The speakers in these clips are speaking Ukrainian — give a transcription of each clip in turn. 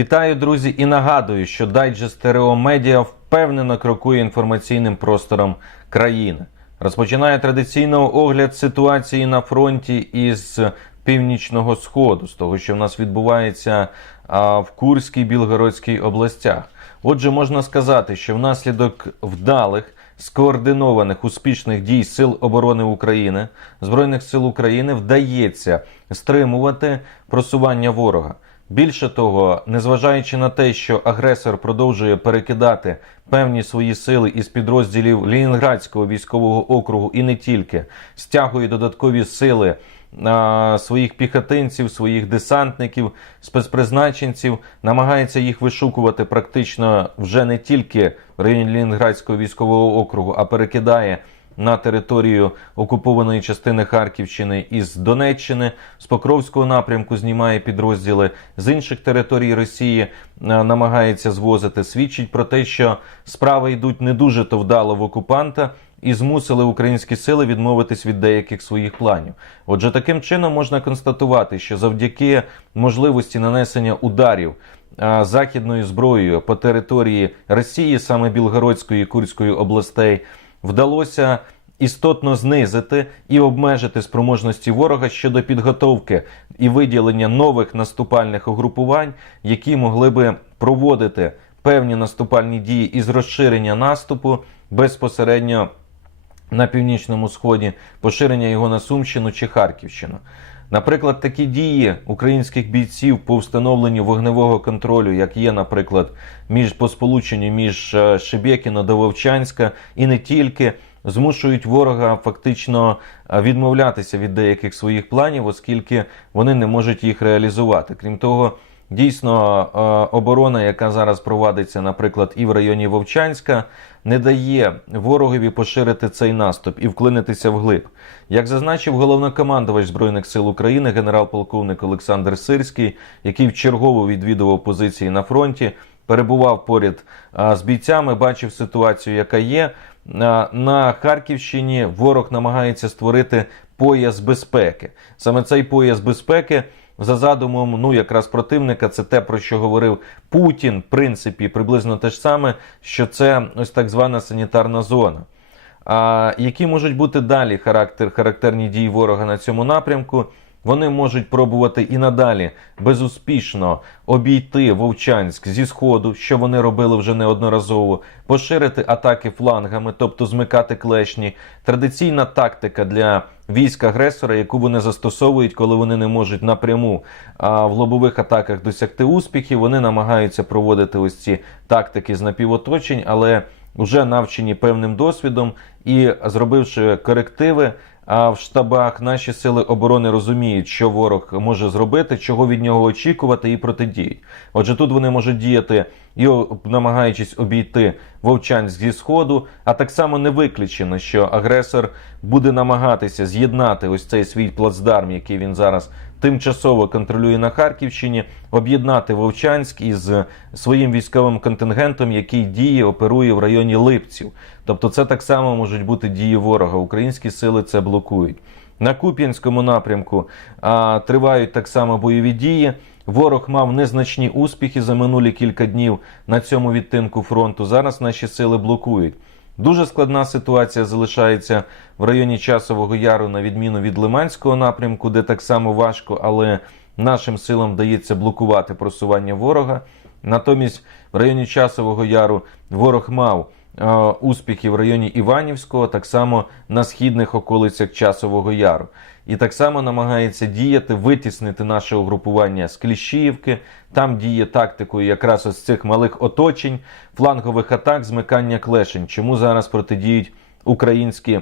Вітаю, друзі, і нагадую, що дайджест ТРО Медіа впевнено крокує інформаційним простором країни. Розпочинає традиційно огляд ситуації на фронті із північного сходу, з того, що в нас відбувається в Курській Білгородській областях. Отже, можна сказати, що внаслідок вдалих скоординованих успішних дій Сил оборони України, Збройних сил України вдається стримувати просування ворога. Більше того, незважаючи на те, що агресор продовжує перекидати певні свої сили із підрозділів Лінінградського військового округу і не тільки, стягує додаткові сили а, своїх піхотинців, своїх десантників, спецпризначенців, намагається їх вишукувати практично вже не тільки в районі Лінінградського військового округу, а перекидає на територію окупованої частини Харківщини із Донеччини, з Покровського напрямку знімає підрозділи з інших територій Росії, е, намагається звозити. Свідчить про те, що справи йдуть не дуже то вдало в окупанта. І змусили українські сили відмовитись від деяких своїх планів. Отже, таким чином можна констатувати, що завдяки можливості нанесення ударів західною зброєю по території Росії, саме Білгородської і Курської областей, вдалося істотно знизити і обмежити спроможності ворога щодо підготовки і виділення нових наступальних угрупувань, які могли би проводити певні наступальні дії із розширення наступу безпосередньо на північному сході, поширення його на Сумщину чи Харківщину. Наприклад, такі дії українських бійців по встановленню вогневого контролю, як є, наприклад, між по сполученню між Шебєкіна Шебєкіно до Вовчанська, і не тільки змушують ворога фактично е, відмовлятися від деяких своїх планів, оскільки вони не можуть їх реалізувати. Крім того, Дійсно, е, оборона, яка зараз провадиться, наприклад, і в районі Вовчанська, не дає ворогові поширити цей наступ і вклинитися вглиб. Як зазначив головнокомандувач Збройних сил України, генерал-полковник Олександр Сирський, який вчергово відвідував позиції на фронті, перебував поряд з бійцями, бачив ситуацію, яка є. На Харківщині ворог намагається створити пояс безпеки. Саме цей пояс безпеки за задумом, ну якраз противника, це те, про що говорив Путін, в принципі, приблизно те ж саме, що це ось так звана санітарна зона. А які можуть бути далі характер, характерні дії ворога на цьому напрямку? Вони можуть пробувати і надалі безуспішно обійти Вовчанськ зі сходу, що вони робили вже неодноразово, поширити атаки флангами, тобто змикати клешні. Традиційна тактика для військ агресора, яку вони застосовують, коли вони не можуть напряму а, в лобових атаках досягти успіхів. Вони намагаються проводити ось ці тактики з напівоточень, але вже навчені певним досвідом і зробивши корективи. А в штабах наші сили оборони розуміють, що ворог може зробити, чого від нього очікувати, і протидіють. Отже, тут вони можуть діяти і намагаючись обійти Вовчанськ зі сходу, а так само не виключено, що агресор буде намагатися з'єднати ось цей свій плацдарм, який він зараз тимчасово контролює на Харківщині, об'єднати Вовчанськ із своїм військовим контингентом, який діє, оперує в районі Липців. Тобто, це так само можуть бути дії ворога. Українські сили це блокують. На Куп'янському напрямку а, тривають так само бойові дії. Ворог мав незначні успіхи за минулі кілька днів на цьому відтинку фронту. Зараз наші сили блокують. Дуже складна ситуація залишається в районі Часового Яру, на відміну від Лиманського напрямку, де так само важко, але нашим силам вдається блокувати просування ворога. Натомість в районі Часового Яру ворог мав е, успіхи в районі Іванівського, так само на східних околицях Часового Яру. І так само намагається діяти, витіснити наше угрупування з Кліщіївки. Там діє тактикою якраз ось цих малих оточень, флангових атак, змикання клешень. Чому зараз протидіють українські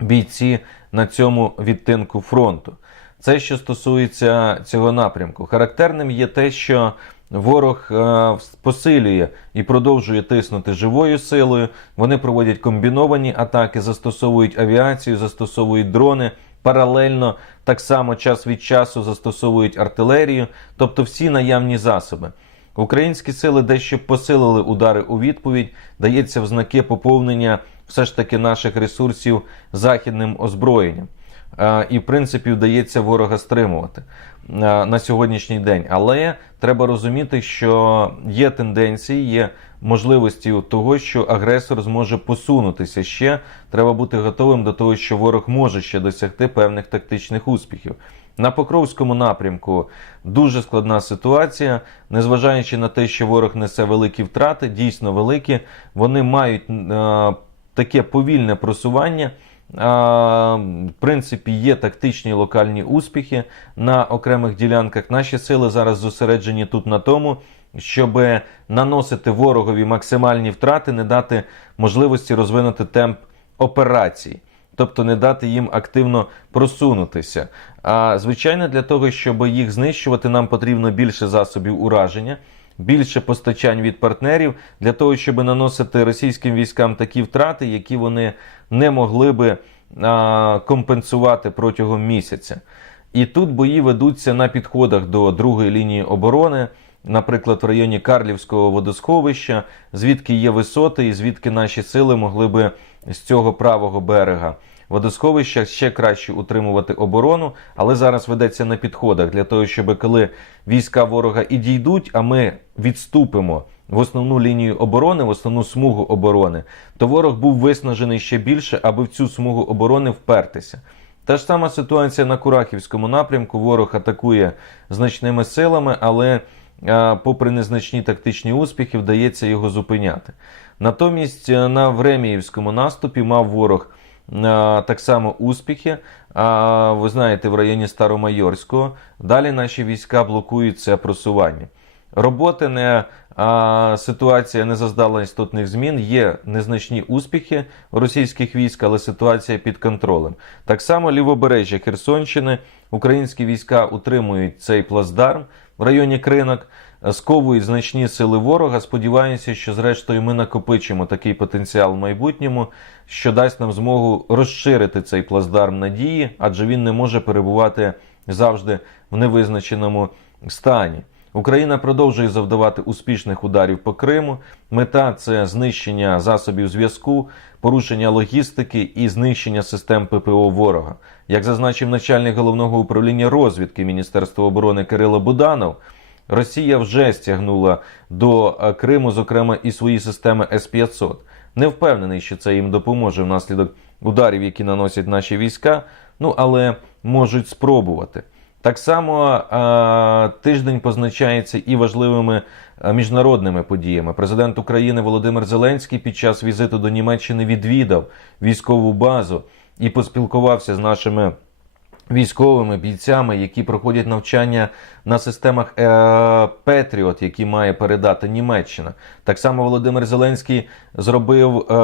бійці на цьому відтинку фронту? Це що стосується цього напрямку. Характерним є те, що ворог е, посилює і продовжує тиснути живою силою. Вони проводять комбіновані атаки, застосовують авіацію, застосовують дрони. Паралельно так само час від часу застосовують артилерію, тобто всі наявні засоби. Українські сили дещо посилили удари у відповідь, дається в знаки поповнення все ж таки наших ресурсів західним озброєнням. І, в принципі, вдається ворога стримувати. На сьогоднішній день. Але треба розуміти, що є тенденції, є можливості того, що агресор зможе посунутися ще. Треба бути готовим до того, що ворог може ще досягти певних тактичних успіхів. На Покровському напрямку дуже складна ситуація, незважаючи на те, що ворог несе великі втрати, дійсно великі, вони мають е, таке повільне просування. В принципі, є тактичні локальні успіхи на окремих ділянках. Наші сили зараз зосереджені тут на тому, щоб наносити ворогові максимальні втрати, не дати можливості розвинути темп операцій. Тобто не дати їм активно просунутися. А звичайно, для того, щоб їх знищувати, нам потрібно більше засобів ураження, більше постачань від партнерів для того, щоб наносити російським військам такі втрати, які вони не могли би а, компенсувати протягом місяця. І тут бої ведуться на підходах до другої лінії оборони, наприклад, в районі Карлівського водосховища, звідки є висоти, і звідки наші сили могли би з цього правого берега водосховища ще краще утримувати оборону, але зараз ведеться на підходах для того, щоб коли війська ворога і дійдуть, а ми відступимо в основну лінію оборони, в основну смугу оборони, то ворог був виснажений ще більше, аби в цю смугу оборони впертися. Та ж сама ситуація на Курахівському напрямку. Ворог атакує значними силами, але а, попри незначні тактичні успіхи, вдається його зупиняти. Натомість е, на Времіївському наступі мав ворог так само успіхи. Ви знаєте, в районі Старомайорського. Далі наші війська блокують це просування. Роботи не ситуація не заздала істотних змін. Є незначні успіхи російських військ, але ситуація під контролем. Так само лівобережжя Херсонщини, українські війська утримують цей плацдарм в районі Кринок, сковують значні сили ворога. Сподіваємося, що зрештою ми накопичимо такий потенціал в майбутньому, що дасть нам змогу розширити цей плацдарм надії, адже він не може перебувати завжди в невизначеному стані. Україна продовжує завдавати успішних ударів по Криму. Мета це знищення засобів зв'язку, порушення логістики і знищення систем ППО ворога. Як зазначив начальник головного управління розвідки Міністерства оборони Кирило Буданов, Росія вже стягнула до Криму, зокрема, і свої системи С-500. Не впевнений, що це їм допоможе внаслідок ударів, які наносять наші війська. Ну але можуть спробувати. Так само е, тиждень позначається і важливими е, міжнародними подіями. Президент України Володимир Зеленський під час візиту до Німеччини відвідав військову базу і поспілкувався з нашими військовими бійцями, які проходять навчання на системах е, Петріот, які має передати Німеччина. Так само Володимир Зеленський зробив е,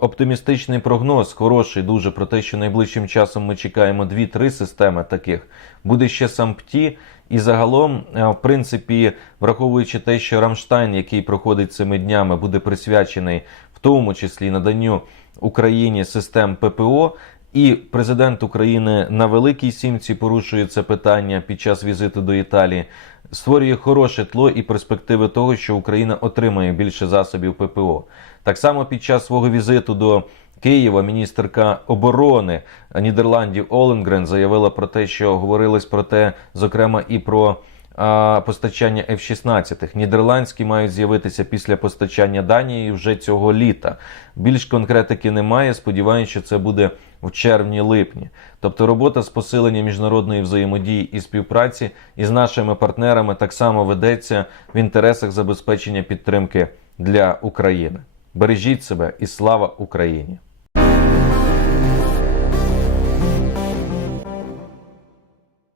оптимістичний прогноз, хороший дуже про те, що найближчим часом ми чекаємо 2-3 системи таких. Буде ще сампті. І загалом, е, в принципі, враховуючи те, що Рамштайн, який проходить цими днями, буде присвячений в тому числі наданню Україні систем ППО. І президент України на Великій Сімці порушує це питання під час візиту до Італії, створює хороше тло і перспективи того, що Україна отримає більше засобів ППО. Так само під час свого візиту до Києва міністерка оборони Нідерландів Оленгрен заявила про те, що говорилось про те, зокрема, і про постачання F-16. Нідерландські мають з'явитися після постачання Данії вже цього літа. Більш конкретики немає. Сподіваюся, що це буде в червні-липні. Тобто робота з посилення міжнародної взаємодії і співпраці із нашими партнерами так само ведеться в інтересах забезпечення підтримки для України. Бережіть себе і слава Україні!